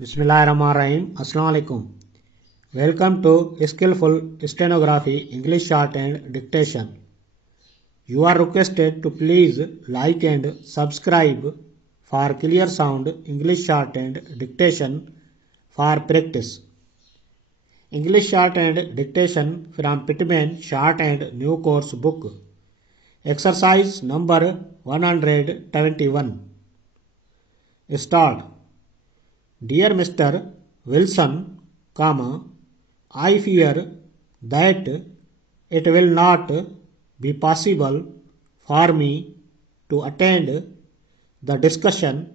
Bismillahirrahmanirrahim. Assalamu alaikum. Welcome to Skillful Stenography English Shorthand Dictation. You are requested to please like and subscribe for clear sound English Shorthand Dictation for practice. English Shorthand Dictation from Pitman Short and New Course Book. Exercise number 121. Start. Dear Mr. Wilson, I fear that it will not be possible for me to attend the discussion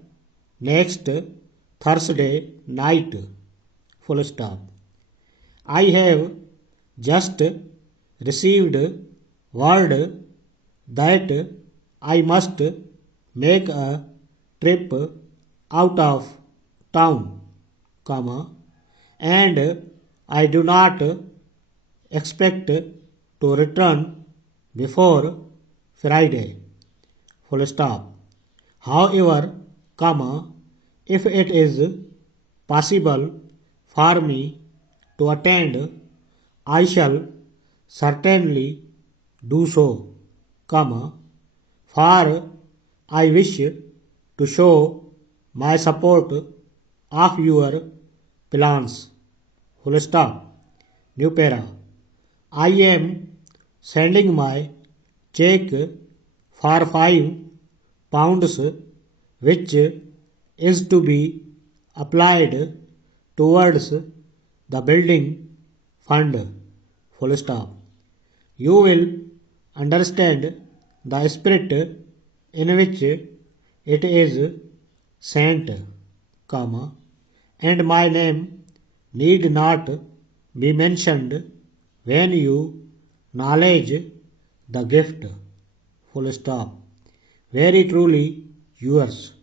next Thursday night. Full stop. I have just received word that I must make a trip out of town, and I do not expect to return before Friday. Full stop. However, if it is possible for me to attend, I shall certainly do so, for I wish to show my support of your plans. Full stop. New para. I am sending my check for £5, which is to be applied towards the building fund. Full stop. You will understand the spirit in which it is sent, and my name need not be mentioned when you acknowledge the gift. Full stop. Very truly yours,